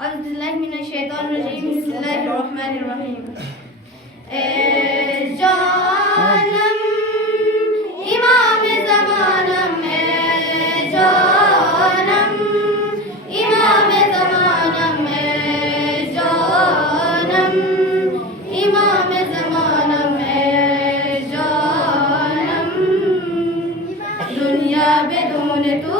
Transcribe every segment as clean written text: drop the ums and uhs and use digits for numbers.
أعوذ بالله من الشيطان الرجيم. بسم الله الرحمن الرحيم. جانم إمام زمانم جانم إمام زمانم جانم إمام زمانم جانم دنیا بدون تو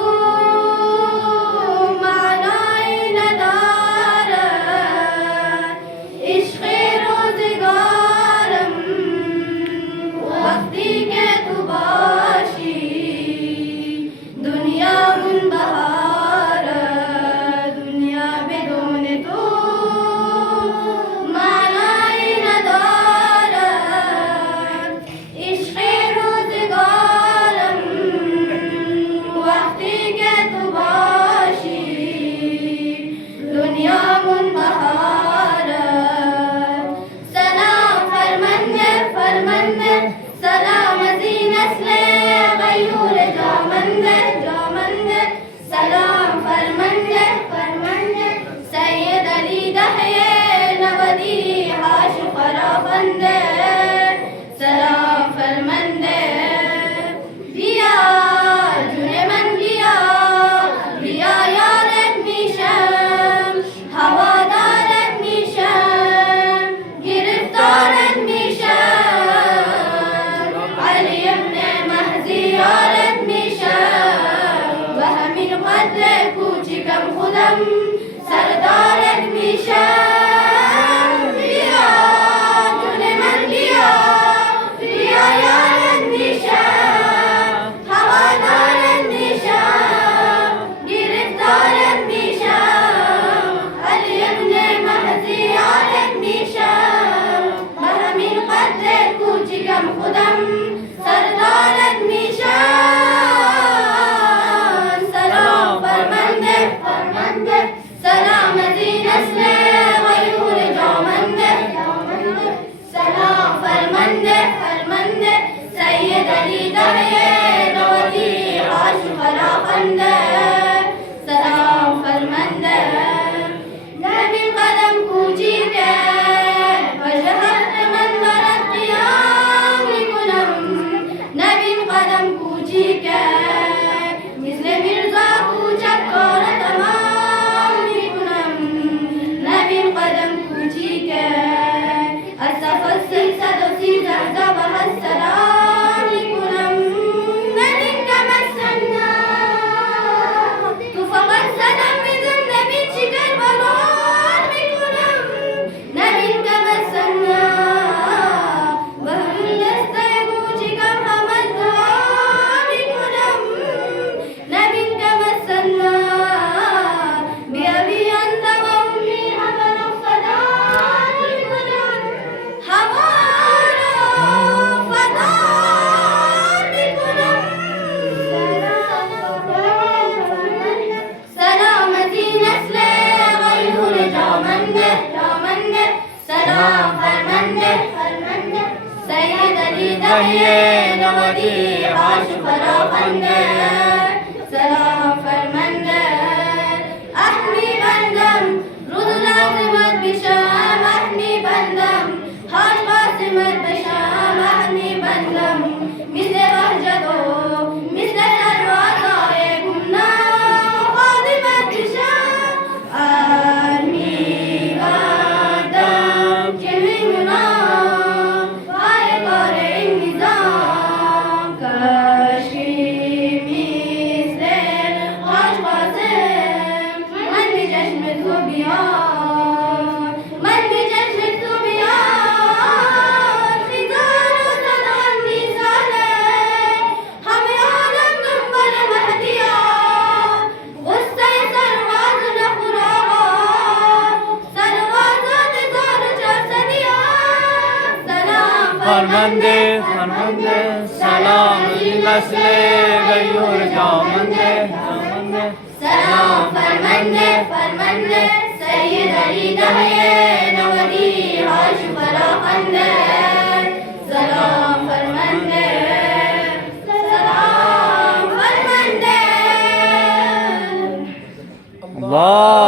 سردارت میشم بیا جون من بیا بیا یارت میشم هوادارت میشم گرفتارت میشم علی ابن مهدی یارت میشم به همین قدر کوچکم خودم سردارت میشم سلام فرمنده سلامتی نسل غیور جامنده سلام فرمنده سید علی دهه نودی عاش فراخنده سلام فرمنده نبی قدم کوچیکه وجه من برد قیام میکنم نبی قدم کوچیکه مثل میرزا کوچک کار تمام قدم کوچیکه از صفحه 330 ذهب السلام میکنم نبی کم از سنا تو فقط سلام میدون نبی چیکار بلان میکنم نبی کم از سنا و همین دسته کوچیکم همه دعا میکنم نبی کم از سنا بیا بیان نودی عاش فراخنده سلام فرمنده احمی بندم روز لازمت بشم احمی بندم حاج قاسمت بشم احمی بندم مثل وحجت و مثل سروازای گمنام خادمت بشم احمی بندم که میمونم پای کار این نظام کشکی مثل حاج قاسم من به جشن تو بیام من به جشن تو بیام خیزان و زنان میزانه همه عالم دنبال مهدیان غصه سرواز نخور آقا سروازات 1400 سلام فرمنده سلام نسل غیور جامنده سلام فرمنده سید علی دهه نودی عاش فراخنده سلام فرمنده الله